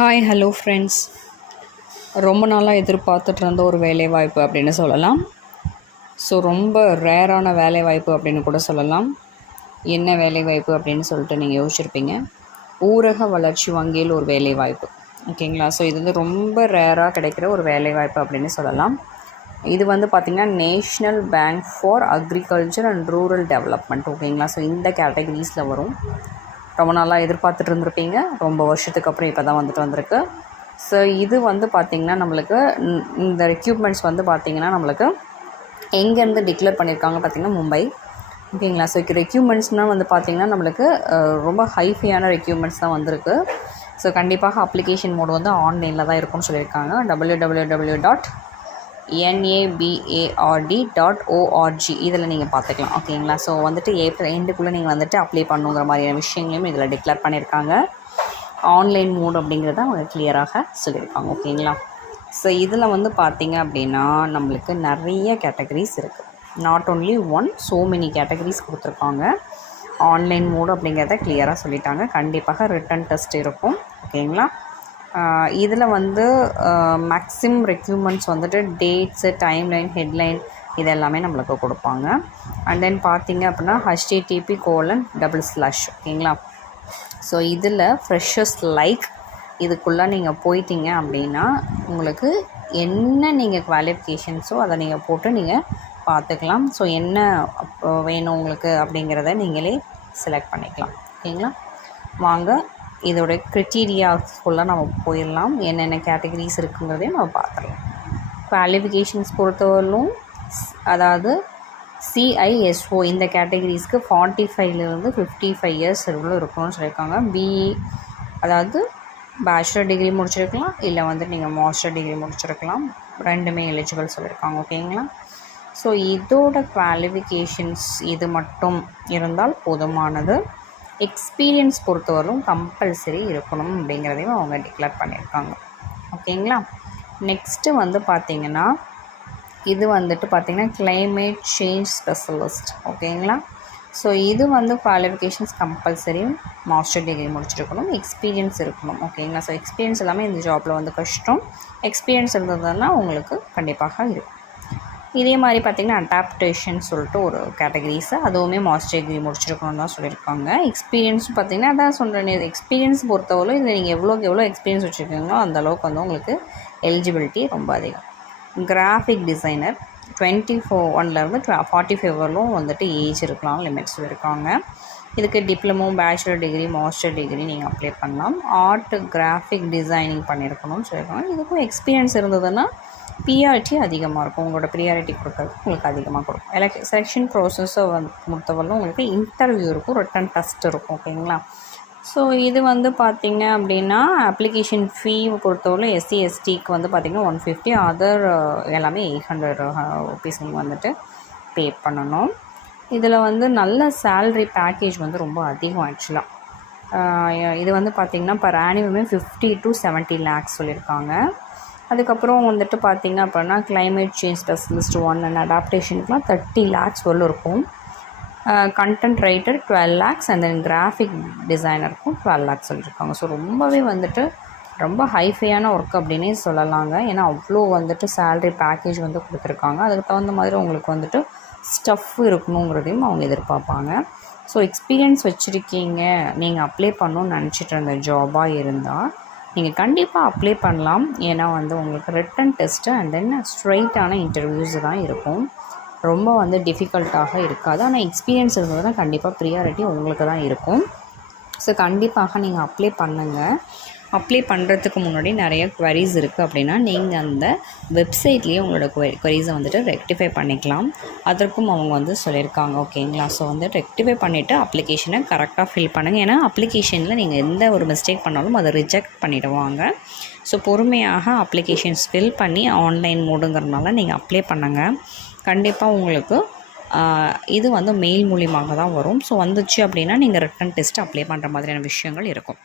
Hi hello friends. ரொம்ப நாளாக எதிர்பார்த்துட்டு இருந்த ஒரு வேலைவாய்ப்பு அப்படின்னு சொல்லலாம். ஸோ ரொம்ப ரேரான வேலைவாய்ப்பு அப்படின்னு கூட சொல்லலாம். என்ன வேலைவாய்ப்பு அப்படின்னு சொல்லிட்டு நீங்கள் யோசிச்சிருப்பீங்க. ஊரக வளர்ச்சி வங்கியில் ஒரு வேலைவாய்ப்பு, ஓகேங்களா. ஸோ இது வந்து ரொம்ப ரேராக கிடைக்கிற ஒரு வேலைவாய்ப்பு அப்படின்னு சொல்லலாம். இது வந்து பார்த்திங்கன்னா national bank for agriculture and rural development, ஓகேங்களா. ஸோ இந்த கேட்டகரிஸில் வரும். ரொம்ப நாளாக எதிர்பார்த்துட்டு இருந்திருப்பீங்க. ரொம்ப வருஷத்துக்கு அப்புறம் இப்போ தான் வந்திருக்கு. ஸோ இது வந்து பார்த்திங்கன்னா நம்மளுக்கு இந்த ரெக்யூப்மெண்ட்ஸ் வந்து பார்த்திங்கன்னா நம்மளுக்கு எங்கேருந்து டிக்ளேர் பண்ணியிருக்காங்க பார்த்திங்கன்னா மும்பை, ஓகேங்களா. ஸோ ரெக்யூப்மெண்ட்ஸ்னால் வந்து பார்த்திங்கன்னா நம்மளுக்கு ரொம்ப ஹைஃபையான ரெக்யூப்மெண்ட்ஸ் தான் வந்திருக்கு. ஸோ கண்டிப்பாக அப்ளிகேஷன் மோடு வந்து ஆன்லைனில் தான் இருக்கும்னு சொல்லியிருக்காங்க. www.nabard.org இதில் நீங்கள் பார்த்துக்கலாம், ஓகேங்களா. ஸோ வந்துட்டு ஏப்ரல் எண்டுக்குள்ளே நீங்கள் வந்துட்டு அப்ளை பண்ணுங்கிற மாதிரியான விஷயங்களையும் இதில் டிக்ளேர் பண்ணியிருக்காங்க. ஆன்லைன் மோட் அப்படிங்கிறத அவங்க கிளியராக சொல்லியிருக்காங்க, ஓகேங்களா. ஸோ இதில் வந்து பார்த்திங்க அப்படின்னா நம்மளுக்கு நிறைய கேட்டகரிஸ் இருக்குது. Not only one, so many categories கொடுத்துருக்காங்க. ஆன்லைன் மோடு அப்படிங்கிறத கிளியராக சொல்லிட்டாங்க. கண்டிப்பாக ரிட்டன் டெஸ்ட் இருக்கும், ஓகேங்களா. இதில் வந்து மேக்ஸிமம் ரெக்யூப்மெண்ட்ஸ் வந்துட்டு டேட்ஸு, டைம்லைன், ஹெட்லைன் இது எல்லாமே நம்மளுக்கு கொடுப்பாங்க. அண்ட் தென் பார்த்திங்க அப்படின்னா http:// ஓகேங்களா. ஸோ இதில் ஃப்ரெஷர்ஸ் லைக் இதுக்குள்ளே நீங்கள் போயிட்டீங்க அப்படின்னா உங்களுக்கு என்ன நீங்கள் குவாலிஃபிகேஷன்ஸோ அதை நீங்கள் போட்டு நீங்கள் பார்த்துக்கலாம். ஸோ என்ன வேணும் உங்களுக்கு அப்படிங்கிறத நீங்களே செலக்ட் பண்ணிக்கலாம், ஓகேங்களா. வாங்க இதோட க்ரைட்டீரியாஸ்குள்ளே நம்ம போயிடலாம். என்னென்ன கேட்டகரிஸ் இருக்குங்கிறதையும் நம்ம பார்த்துடலாம். குவாலிஃபிகேஷன்ஸ் பொறுத்தவரையிலும் அதாவது CISO இந்த கேட்டகரிஸ்க்கு 45லேருந்து 55 இயர்ஸ் இருக்கணும்னு சொல்லியிருக்காங்க. பிஇ அதாவது பேச்சுலர் டிகிரி முடிச்சிருக்கலாம், இல்லை வந்து நீங்கள் மாஸ்டர் டிகிரி முடிச்சிருக்கலாம். ரெண்டுமே எலிஜிபிள் சொல்லியிருக்காங்க, ஓகேங்களா. ஸோ இதோட குவாலிஃபிகேஷன்ஸ் இது மட்டும் இருந்தால் போதுமானது. எக்ஸ்பீரியன்ஸ் பொறுத்தவரைக்கும் கம்பல்சரி இருக்கணும் அப்படிங்கிறதையும் அவங்க டிக்ளேர் பண்ணியிருக்காங்க, ஓகேங்களா. நெக்ஸ்ட்டு வந்து பார்த்திங்கன்னா இது வந்துட்டு பார்த்திங்கன்னா கிளைமேட் சேஞ்ச் ஸ்பெஷலிஸ்ட், ஓகேங்களா. ஸோ இது வந்து குவாலிஃபிகேஷன்ஸ் கம்பல்சரி மாஸ்டர் டிகிரி முடிச்சிருக்கணும், எக்ஸ்பீரியன்ஸ் இருக்கணும், ஓகேங்களா. ஸோ எக்ஸ்பீரியன்ஸ் எல்லாமே இந்த ஜாபில் வந்து கஷ்டம். எக்ஸ்பீரியன்ஸ் இருந்ததுன்னா உங்களுக்கு கண்டிப்பாக இருக்கும். இதே மாதிரி பார்த்திங்கன்னா அடாப்டேஷன் சொல்லிட்டு ஒரு கேட்டகரிஸு, அதுவுமே மாஸ்டர் டிகிரி முடிச்சிருக்கணும்னு தான் சொல்லியிருக்காங்க. எக்ஸ்பீரியன்ஸ் பார்த்திங்கன்னா அதான் சொல்கிறேன், எக்ஸ்பீரியன்ஸ் பொறுத்தவரை இதில் நீங்கள் எவ்வளோ எக்ஸ்பீரியன்ஸ் வச்சுருக்கீங்களோ அந்தளவுக்கு வந்து உங்களுக்கு எலிஜிபிலிட்டி ரொம்ப அதிகம். கிராஃபிக் டிசைனர் 21லேருந்து 45 வரலும் வந்துட்டு ஏஜ் இருக்கலாம், லிமிட்ஸ் இருக்காங்க. இதுக்கு diploma, bachelor degree, master degree நீங்கள் அப்ளை பண்ணலாம். ஆர்ட், கிராஃபிக் டிசைனிங் பண்ணியிருக்கணும்னு சொல்லியிருக்காங்க. இதுக்கும் எக்ஸ்பீரியன்ஸ் இருந்ததுன்னா பிஆர்டி அதிகமாக இருக்கும், உங்களோட ப்ரியாரிட்டி கொடுக்குறது உங்களுக்கு அதிகமாக கொடுக்கும். செலெக்ஷன் ப்ராசஸை வந்து பொறுத்தவரைக்கும் உங்களுக்கு இன்டர்வியூ இருக்கும், ரிட்டன் டெஸ்ட் இருக்கும், ஓகேங்களா. ஸோ இது வந்து பார்த்திங்க அப்படின்னா அப்ளிகேஷன் ஃபீ பொறுத்தவரை SC STக்கு வந்து பார்த்திங்கன்னா 150, அதர் எல்லாமே 800 ருபீஸ் நீங்கள் வந்துட்டு பே பண்ணணும். இதில் வந்து நல்ல சேல்ரி பேக்கேஜ் வந்து ரொம்ப அதிகம் ஆக்சுவலாக. இது வந்து பார்த்திங்கன்னா பர் ஆனிவமே 50 to 70 lakhs சொல்லியிருக்காங்க. அதுக்கப்புறம் வந்துட்டு பார்த்திங்க அப்படின்னா கிளைமேட் சேஞ்ச் ஸ்பெஷலிஸ்ட் 1 அண்ட் அடாப்டேஷனுக்குலாம் 30 lakhs வரலும் இருக்கும். Content writer 12 lakhs and then graphic டிசைனருக்கும் 12 lakhs சொல்லியிருக்காங்க. ஸோ ரொம்பவே வந்துட்டு ரொம்ப ஹைஃபையான ஒர்க் அப்படின்னே சொல்லலாங்க. ஏன்னா அவ்வளோ வந்துட்டு சேல்ரி பேக்கேஜ் வந்து கொடுத்துருக்காங்க. அதுக்கு தகுந்த மாதிரி உங்களுக்கு வந்துட்டு ஸ்டஃப் இருக்கணுங்கிறதையும் அவங்க எதிர்பார்ப்பாங்க. ஸோ எக்ஸ்பீரியன்ஸ் வச்சுருக்கீங்க, நீங்கள் அப்ளை பண்ணணும்னு நினச்சிட்டு இருந்த ஜாபாக இருந்தால் நீங்கள் கண்டிப்பாக அப்ளை பண்ணலாம். ஏன்னா வந்து உங்களுக்கு ரிட்டன் டெஸ்ட்டு அண்ட் தென் ஸ்ட்ரைட்டான இன்டர்வியூஸ் தான் இருக்கும். ரொம்ப வந்து டிஃபிகல்ட்டாக இருக்காது. ஆனால் எக்ஸ்பீரியன்ஸ் இருந்ததுன்னா கண்டிப்பாக ப்ரியாரிட்டி உங்களுக்கு தான் இருக்கும். ஸோ கண்டிப்பாக நீங்கள் அப்ளை பண்ணுங்கள். அப்ளை பண்ணுறதுக்கு முன்னாடி நிறைய குவரிஸ் இருக்குது அப்படின்னா நீங்கள் அந்த வெப்சைட்லேயே உங்களோட குவரிஸை வந்துட்டு ரெக்டிஃபை பண்ணிக்கலாம். அதற்கும் அவங்க வந்து சொல்லியிருக்காங்க, ஓகேங்களா. ஸோ வந்து ரெக்டிஃபை பண்ணிவிட்டு அப்ளிகேஷனை கரெக்டாக ஃபில் பண்ணுங்கள். ஏன்னா அப்ளிகேஷனில் நீங்கள் எந்த ஒரு மிஸ்டேக் பண்ணாலும் அதை ரிஜெக்ட் பண்ணிவிடுவாங்க. ஸோ பொறுமையாக அப்ளிகேஷன்ஸ் ஃபில் பண்ணி ஆன்லைன் மோடுங்கிறதுனால நீங்கள் அப்ளை பண்ணுங்கள். கண்டிப்பாக உங்களுக்கு இது வந்து மெயில் மூலியமாக தான் வரும். ஸோ வந்துச்சு அப்படின்னா நீங்கள் ரிட்டன் டெஸ்ட் அப்ளை பண்ணுற மாதிரியான விஷயங்கள் இருக்கும்.